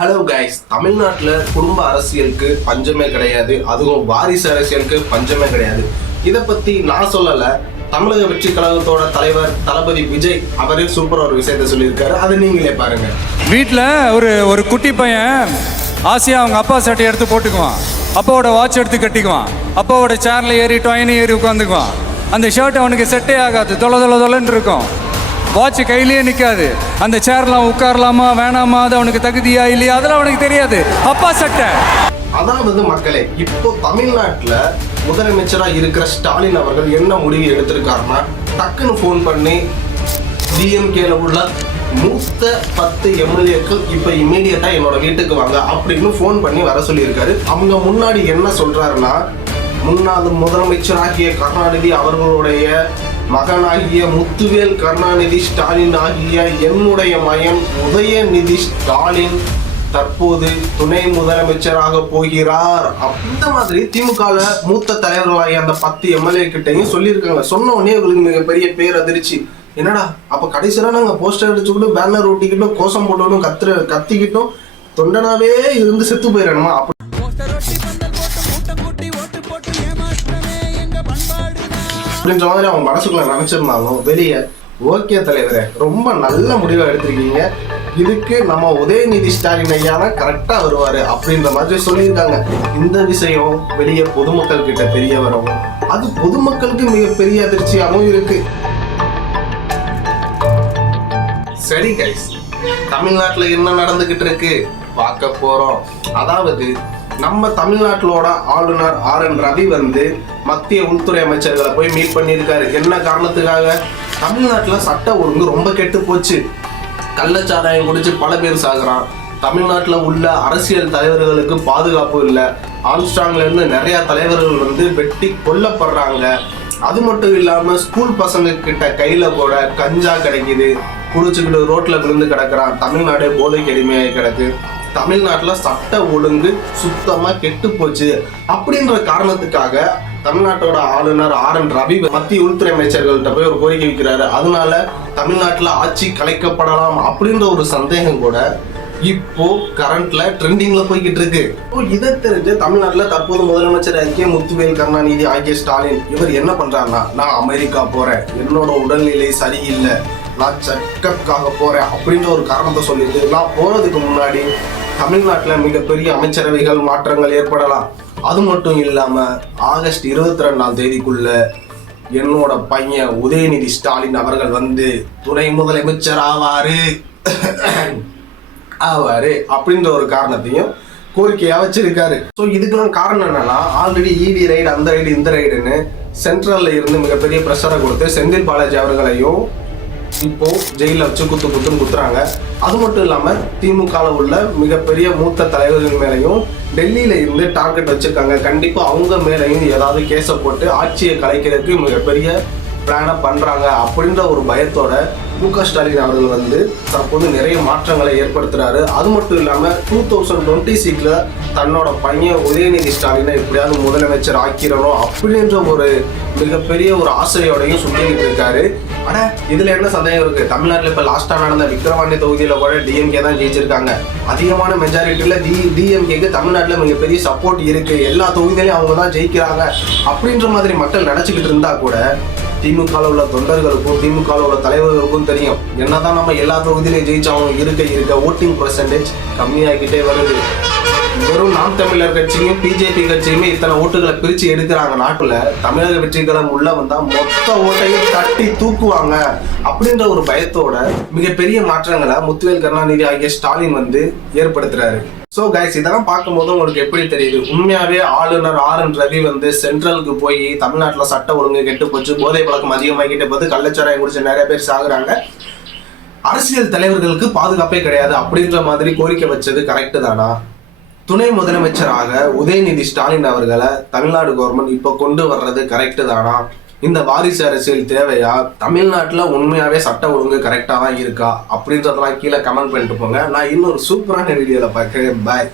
Hello guys தமிழ்நாட்டில் குடும்ப அரசியலுக்கு பஞ்சமே கிடையாது. அதுவும் வாரிசு அரசியலுக்கு பஞ்சமே கிடையாது. இதை பத்தி நான் சொல்லலை. தமிழக வெற்றி கழகத்தோட தலைவர் தளபதி விஜய் அவரே சூப்பராக ஒரு விஷயத்த சொல்லியிருக்காரு. அதை நீங்களே பாருங்க. வீட்டில் ஒரு ஒரு குட்டி பையன் ஆசையாக அவங்க அப்பா சட்டை எடுத்து போட்டுக்குவான். அப்பாவோட வாட்ச் எடுத்து கட்டிக்குவான். அப்பாவோட சேரில் ஏறி டொயினு ஏறி உட்காந்துக்குவான். அந்த ஷர்ட் அவனுக்கு செட்டே ஆகாது. தொலை தொலை தொலைன்னு இருக்கும். வாட்ச் கையிலேயே நிற்காது அந்த சேர்லாம் உட்காரலாமா வேணாமா அது அவனுக்கு தகுதியா இல்லையா அதெல்லாம் அவனுக்கு தெரியாது. அப்பா சட்டை. அதாவது மக்களே இப்போ தமிழ்நாட்டில் முதலமைச்சராக இருக்கிற ஸ்டாலின் அவர்கள் என்ன முடிவு எடுத்திருக்காருன்னா டக்குன்னு ஃபோன் பண்ணி டிஎம்கேல உள்ள மூத்த பத்து எம்எல்ஏக்கள் இப்போ இமீடியட்டா என்னோட வீட்டுக்கு வாங்க அப்படின்னு ஃபோன் பண்ணி வர சொல்லியிருக்காரு. அவங்க முன்னாடி என்ன சொல்றாருன்னா முன்னாள் முதலமைச்சராகிய கருணாநிதி அவர்களுடைய மகனாகிய முத்துவேல் கருணாநிதி ஸ்டாலின் ஆகிய என்னுடைய மயன் உதயநிதி ஸ்டாலின் தற்போது துணை முதலமைச்சராக போகிறார். அந்த இந்த மாதிரி திமுக மூத்த தலைவர்களாகிய அந்த பத்து எம்எல்ஏ கிட்டையும் சொல்லியிருக்காங்க. சொன்ன உடனே இவங்களுக்கு மிகப்பெரிய பேர் அதிர்ச்சி என்னடா அப்ப கடைசியில நாங்க போஸ்டர் அடிச்சுக்கிட்டும் பேனர் ஒட்டிக்கிட்டும் கோஷம் போட்டுக்கிட்டும் கத்துற கத்திக்கிட்டும் தொண்டனாவே இருந்து செத்து போயிடணுமா? அப்படி அப்படின்ற மாதிரி அவங்க மனசுக்குள்ள நினைச்சிருந்தாலும் வெளியே ஓகே தலைவரே ரொம்ப நல்ல முடிவை எடுத்திருக்கீங்க. இதுக்கு நம்ம உதயநிதி ஸ்டாலின் ஐயானா கரெக்டா வருவாரு அப்படின்ற மாதிரி சொல்லியிருக்காங்க. இந்த விஷயம் வெளியே பொதுமக்கள் கிட்ட தெரிய வரவும் அது பொதுமக்களுக்கு மிகப்பெரிய அதிர்ச்சியாகவும் இருக்கு. சரி கைஸ் தமிழ்நாட்டுல என்ன நடந்துகிட்டு இருக்கு? பார்க்க போறோம். அதாவது நம்ம தமிழ்நாட்டிலோட ஆளுநர் ஆர் என் ரவி வந்து மத்திய உள்துறை அமைச்சர்களை போய் மீட் பண்ணியிருக்காரு. என்ன காரணத்துக்காக? தமிழ்நாட்டில் சட்ட ஒழுங்கு ரொம்ப கெட்டு போச்சு. கள்ளச்சாராயம் குடிச்சு பல பேர் சாகுறான். தமிழ்நாட்டில் உள்ள அரசியல் தலைவர்களுக்கு பாதுகாப்பு இல்லை. ஆம்ஸ்டாங்லேருந்து இருந்து தலைவர்கள் வந்து வெட்டி கொல்லப்படுறாங்க. அது மட்டும் இல்லாமல் ஸ்கூல் பசங்க கிட்ட கையில் கூட கஞ்சா கிடைக்குது. குடிச்சுக்கிட்டு ரோட்டில் விழுந்து கிடக்குறான். தமிழ்நாடே போதைக்கு அடிமையாக கிடக்கு. தமிழ்நாட்டில் சட்ட ஒழுங்கு சுத்தமாக கெட்டு போச்சு அப்படின்ற காரணத்துக்காக தமிழ்நாட்டோட ஆளுநர் ஆர் என் ரவி மத்திய உள்துறை அமைச்சர்கள்ட்ட போய் ஒரு கோரிக்கை வைக்கிறாரு. அதனால தமிழ்நாட்டில் ஆட்சி கலைக்கப்படலாம் அப்படின்ற ஒரு சந்தேகம் கூட இப்போ கரண்ட்ல ட்ரெண்டிங்ல போய்கிட்டு இருக்கு. இப்போ இதை தெரிஞ்சு தமிழ்நாட்டில் தற்போது முதலமைச்சர் கே. முத்துவேல் கருணாநிதி ஆகிய ஸ்டாலின் இவர் என்ன பண்றாருன்னா நான் அமெரிக்கா போறேன். என்னோட உடல்நிலை சரியில்லை. நான் செக்கப்காக போறேன். அப்படின்ற ஒரு காரணத்தை சொல்லிட்டு நான் போறதுக்கு முன்னாடி தமிழ்நாட்டில் மிகப்பெரிய அமைச்சரவைகள் மாற்றங்கள் ஏற்படலாம். அது மட்டும் இல்லாமல் ஆகஸ்ட் இருபத்தி ரெண்டாம் தேதிக்குள்ள என்னோட பையன் உதயநிதி ஸ்டாலின் அவர்கள் வந்து துணை முதலமைச்சர் ஆவாரு. ஆவாரு அப்படின்ற ஒரு காரணத்தையும் கோரிக்கையாக வச்சிருக்காரு. ஸோ இதுக்கெல்லாம் காரணம் என்னன்னா ஆல்ரெடி இடி ரைடு அந்த ரைடு இந்த ரைடுன்னு சென்ட்ரல்ல இருந்து மிகப்பெரிய ப்ரெஷரை கொடுத்து செந்தில் பாலாஜி அவர்களையும் இப்போ ஜெயில வச்சு குத்து குத்துன்னு குத்துறாங்க. அது மட்டும் இல்லாம திமுகல உள்ள மிகப்பெரிய மூத்த தலைவர்கள் மேலையும் டெல்லியில இருந்து டார்கெட் வச்சிருக்காங்க. கண்டிப்பா அவங்க மேலையும் ஏதாவது கேஸை போட்டு ஆட்சியை கலைக்கிறதுக்கு மிகப்பெரிய பிளானை பண்ணுறாங்க அப்படின்ற ஒரு பயத்தோட மு க ஸ்டாலின் அவர்கள் வந்து தற்போது நிறைய மாற்றங்களை ஏற்படுத்துறாரு. அது மட்டும் இல்லாமல் டூ தௌசண்ட் டுவெண்ட்டி சிக்ஸ்ல தன்னோட பையன் உதயநிதி ஸ்டாலினை எப்படியாவது முதலமைச்சர் ஆக்கிடணும் அப்படின்ற ஒரு மிகப்பெரிய ஒரு ஆசையோடையும் சுட்டிக்கிட்டு இருக்காரு. ஆனா இதுல என்ன சந்தேகம் இருக்கு? தமிழ்நாட்டில் இப்போ லாஸ்டா நடந்த விக்ரவாண்டி தொகுதியில கூட டிஎம்கே தான் ஜெயிச்சிருக்காங்க. அதிகமான மெஜாரிட்டியில டி டிஎம்கேக்கு தமிழ்நாட்டில் மிகப்பெரிய சப்போர்ட் இருக்கு. எல்லா தொகுதியிலையும் அவங்க தான் ஜெயிக்கிறாங்க. அப்படின்ற மாதிரி மக்கள் நினைச்சுக்கிட்டு இருந்தா கூட திமுக உள்ள தொண்டர்களுக்கும் திமுக உள்ள தலைவர்களுக்கும் தெரியும். என்னதான் நம்ம எல்லா தொகுதியிலையும் ஜெயிச்சாலும் இருக்க இருக்க ஓட்டிங் பர்சன்டேஜ் கம்மியாகிட்டே வருது. வெறும் நாம் தமிழர் கட்சியும் பிஜேபி கட்சியுமே இத்தனை ஓட்டுகளை பிரித்து எடுக்கிறாங்க நாட்டில். தமிழக வெற்றிகளும் உள்ள வந்தால் மொத்த ஓட்டையும் தட்டி தூக்குவாங்க. அப்படின்ற ஒரு பயத்தோட மிகப்பெரிய மாற்றங்களை முத்துவேல் கருணாநிதி ஆகிய ஸ்டாலின் வந்து ஏற்படுத்துறாரு. ஸோ கைஸ் இதெல்லாம் பார்க்கும்போது உங்களுக்கு எப்படி தெரியுது? உண்மையாகவே ஆளுநர் ஆர் என் ரவி வந்து சென்ட்ரலுக்கு போய் தமிழ்நாட்டில் சட்ட ஒழுங்கு கெட்டு போச்சு போதை பழக்கம் அதிகமாகிட்டு போது கள்ளச்சாராயம் குடிச்சு நிறைய பேர் சாகுறாங்க. அரசியல் தலைவர்களுக்கு பாதுகாப்பே கிடையாது அப்படின்ற மாதிரி கோரிக்கை வச்சது கரெக்டு தானா? துணை முதலமைச்சராக உதயநிதி ஸ்டாலின் அவர்களை தமிழ்நாடு கவர்மெண்ட் இப்போ கொண்டு வர்றது கரெக்டு தானா? இந்த வாரிசு அரசியல் தேவையா? தமிழ்நாட்டில் உண்மையாகவே சட்ட ஒழுங்கு கரெக்டாக தான் இருக்கா? அப்படின்றதெல்லாம் கீழே கமெண்ட் பண்ணிட்டு போங்க. நான் இன்னொரு சூப்பரான வீடியோவில் பார்க்குறேன். பாய்